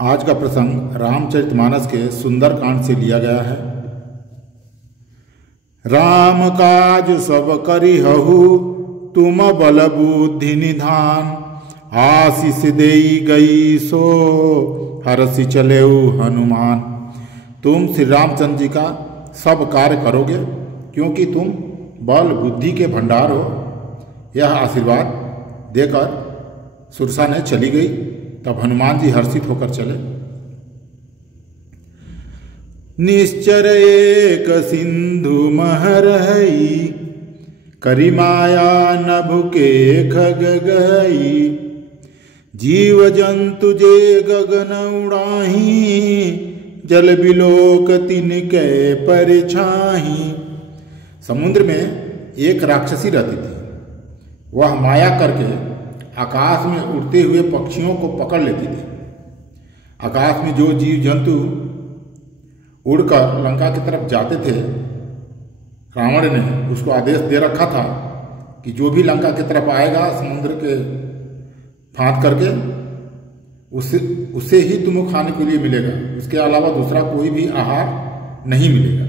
आज का प्रसंग रामचरितमानस के सुंदरकांड से लिया गया है। राम काज सब करिहु तुम बल बुद्धि निधान, आशीष देई गई सो हरसि चलेउ हनुमान। तुम श्री रामचंद्र जी का सब कार्य करोगे क्योंकि तुम बल बुद्धि के भंडार हो। यह आशीर्वाद देकर सुरसा ने चली गई। तब हनुमान जी हर्षित होकर चले। निश्चर एक सिंधु महरई, करी माया नभु के खग गई। जीव जंतु जे गगन उड़ाही, जल बिलोक तिनके परिछाही। समुद्र में एक राक्षसी रहती थी। वह माया करके आकाश में उड़ते हुए पक्षियों को पकड़ लेती थी। आकाश में जो जीव जंतु उड़कर लंका की तरफ जाते थे, रावण ने उसको आदेश दे रखा था कि जो भी लंका की तरफ आएगा समुद्र के फांद करके उससे ही तुम्हें खाने के लिए मिलेगा, उसके अलावा दूसरा कोई भी आहार नहीं मिलेगा।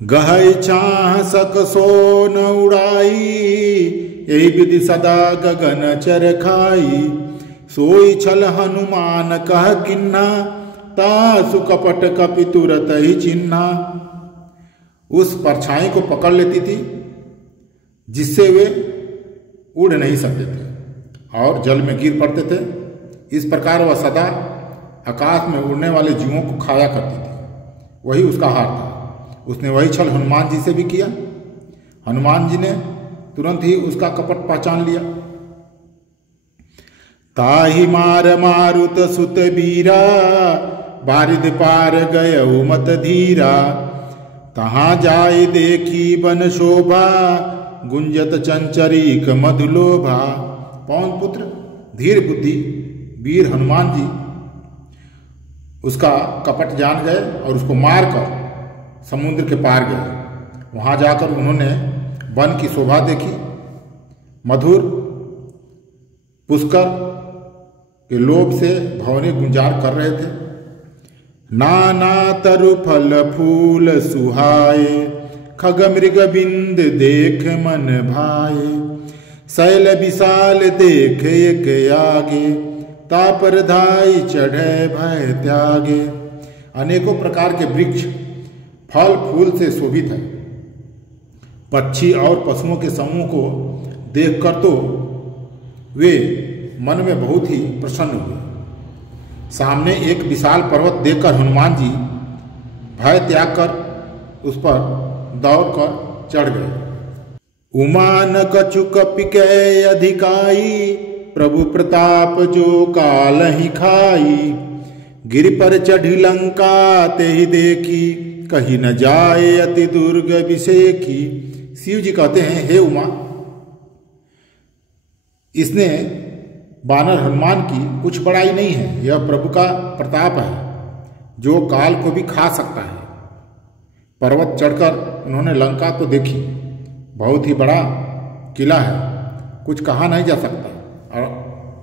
गहै चाह सक सो न उड़ाई, यही विधि सदा गगन चर खाई। सोई छल हनुमान कह किन्ना, तासु कपट कपि तुरत ही चिन्हा। उस परछाई को पकड़ लेती थी जिससे वे उड़ नहीं सकते थे और जल में गिर पड़ते थे। इस प्रकार वह सदा आकाश में उड़ने वाले जीवों को खाया करती थी। वही उसका हार था। उसने वही छल हनुमान जी से भी किया। हनुमान जी ने तुरंत ही उसका कपट पहचान लिया। ताहि मार मारुत सुत बीरा, बारिद पार गयउ मत धीरा। तहाँ जाय देखी बन शोभा, गुंजत चंचरीक मधुलोभा। पवन पुत्र धीर बुद्धि वीर हनुमान जी उसका कपट जान गए और उसको मारकर समुद्र के पार गए। वहां जाकर उन्होंने वन की शोभा देखी। मधुर पुष्कर के लोभ से भंवरे गुंजार कर रहे थे। नाना तरु फल फूल सुहाए, खग मृग बिंद देख मन भाए। शैल विशाल देख एक आगे, तापर धाई चढ़े भय त्यागे। अनेकों प्रकार के वृक्ष फल फूल से शोभित है। पक्षी और पशुओं के समूह को देखकर तो वे मन में बहुत ही प्रसन्न हुए। सामने एक विशाल पर्वत देखकर हनुमान जी भय त्याग कर उस पर दौड़कर चढ़ गए। उमान कछु कपिकै अधिकाई, प्रभु प्रताप जो काल ही खाई। गिरि पर चढ़ी लंका ते ही देखी, कहीं न जाए अति दुर्ग विषेखी। शिव जी कहते हैं, हे उमा, इसने वानर हनुमान की कुछ बड़ाई नहीं है। यह प्रभु का प्रताप है जो काल को भी खा सकता है। पर्वत चढ़कर उन्होंने लंका को देखी। बहुत ही बड़ा किला है, कुछ कहा नहीं जा सकता।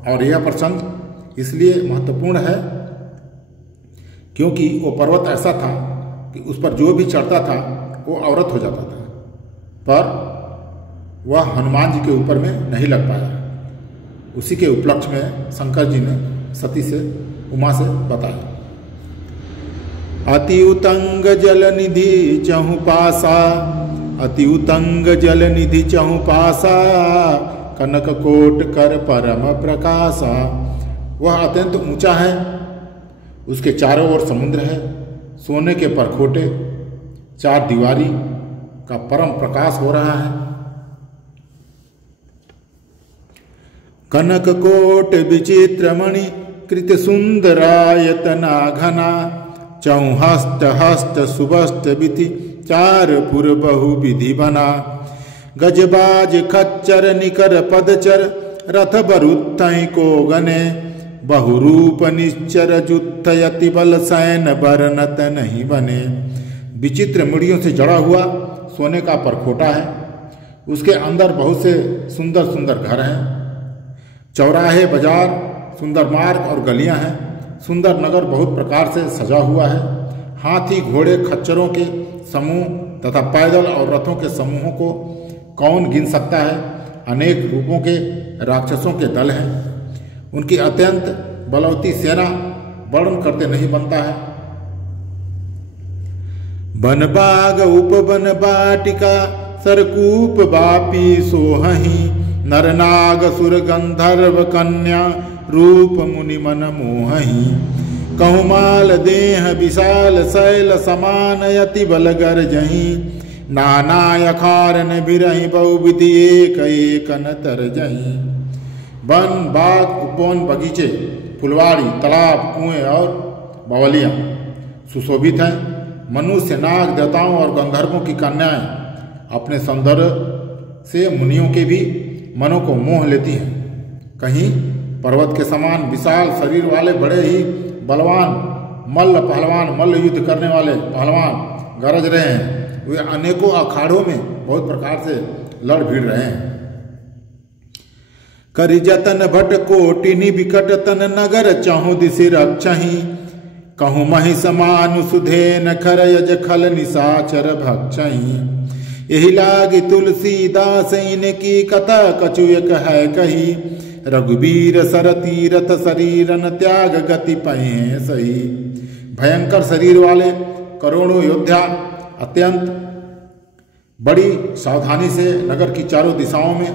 और यह प्रसंग इसलिए महत्वपूर्ण है क्योंकि वो पर्वत ऐसा था कि उस पर जो भी चढ़ता था वो औरत हो जाता था, पर वह हनुमान जी के ऊपर में नहीं लग पाया। उसी के उपलक्ष्य में शंकर जी ने सती से उमा से बताया। अति उतंग जल निधि चहु पासा, अति उतंग जल निधि चहु पासा। कनक कोट कर परम प्रकाशा। वह अत्यंत ऊंचा है, उसके चारों ओर समुद्र है। सोने के परखोटे, चार दीवारी का परम प्रकाश हो रहा है। कनक कोट विचित्र मणि, कृत सुंदरायतना घना। चौं हस्त हस्त सुबस्त विधि, चार पुर बहु विधि बना। गजबाज खच्चर निकर पदचर, रथ बरुत्थई को गने। बहुरूप निश्चर जुत्थ यति बल, सैन बरनत नहीं बने। विचित्र मुड़ियों से जड़ा हुआ सोने का परखोटा है। उसके अंदर बहुत से सुंदर सुंदर घर हैं। चौराहे बाजार सुंदर मार्ग और गलियां हैं। सुंदर नगर बहुत प्रकार से सजा हुआ है। हाथी, घोड़े, खच्चरों के समूह तथा पैदल और रथों के समूहों को कौन गिन सकता है। अनेक रूपों के राक्षसों के दल हैं। उनकी अत्यंत बलवती सेना वर्णन करते नहीं बनता है। बन बाग उपवन बाटिका सरकूप बापी सोहहि, नर नाग सुर गंधर्व कन्या रूप मुनि मन मोहहि। कहुमाल देह विशाल शैल समान यति बल गर्जहि, नाना यखारन बिरहि बहुविधि एक एक न तरजहि। वन, बाग, उपवन, बगीचे, फुलवाड़ी, तालाब, कुएं और बावलियां सुशोभित हैं। मनुष्य, नाग, देवताओं और गंधर्वों की कन्याएं अपने सौंदर्य से मुनियों के भी मनों को मोह लेती हैं। कहीं पर्वत के समान विशाल शरीर वाले बड़े ही बलवान मल्ल पहलवान, मल्ल युद्ध करने वाले पहलवान गरज रहे हैं। वे अनेकों अखाड़ों में बहुत प्रकार से लड़ भिड़ रहे हैं। करि जतन भट कोटिनि विकट तन नगर, चहु दिशि रक्षहि। कहूँ महि समान सुधेन खरयज खल निशाचर भक्षहि। एहि लागी तुलसीदास इनकी कथा कछु एक है कही। रघुबीर सर तीरथ शरीरन त्याग गति पहे सही। भयंकर शरीर वाले करोड़ों योद्धा अत्यंत बड़ी सावधानी से नगर की चारों दिशाओं में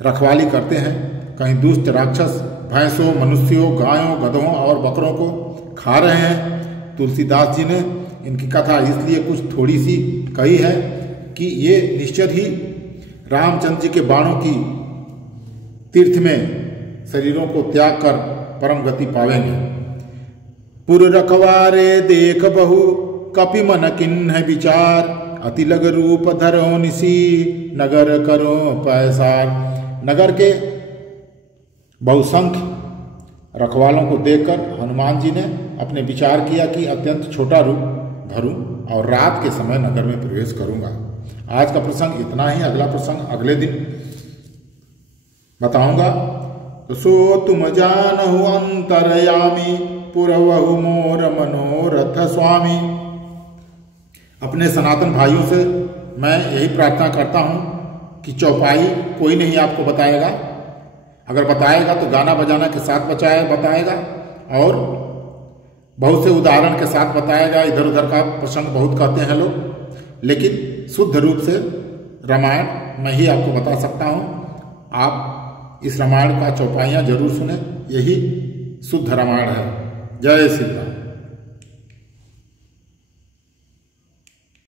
रखवाली करते हैं। कहीं दुष्ट राक्षस भैंसों, मनुष्यों, गायों, गधों और बकरों को खा रहे हैं। तुलसीदास जी ने इनकी कथा इसलिए कुछ थोड़ी सी कही है कि ये निश्चित ही रामचंद्र जी के बाणों की तीर्थ में शरीरों को त्याग कर परम गति पावेंगे। पुर रखवारे देख बहु कपि मन किन्ह विचार। अति लग रूप धरो निसी नगर करो पैसार। नगर के बहुसंख्य रखवालों को देखकर हनुमान जी ने अपने विचार किया कि अत्यंत छोटा रूप धरूं और रात के समय नगर में प्रवेश करूंगा। आज का प्रसंग इतना ही। अगला प्रसंग अगले दिन बताऊंगा। तो सो तुम जानहु अंतरयामी, पुरवहु मोर मनोरथ स्वामी। अपने सनातन भाइयों से मैं यही प्रार्थना करता हूं कि चौपाई कोई नहीं आपको बताएगा। अगर बताएगा तो गाना बजाना के साथ बताएगा और बहुत से उदाहरण के साथ बताएगा। इधर उधर का प्रसंग बहुत कहते हैं लोग, लेकिन शुद्ध रूप से रामायण मैं ही आपको बता सकता हूं। आप इस रामायण का चौपाइयाँ जरूर सुने, यही शुद्ध रामायण है। जय श्री राम।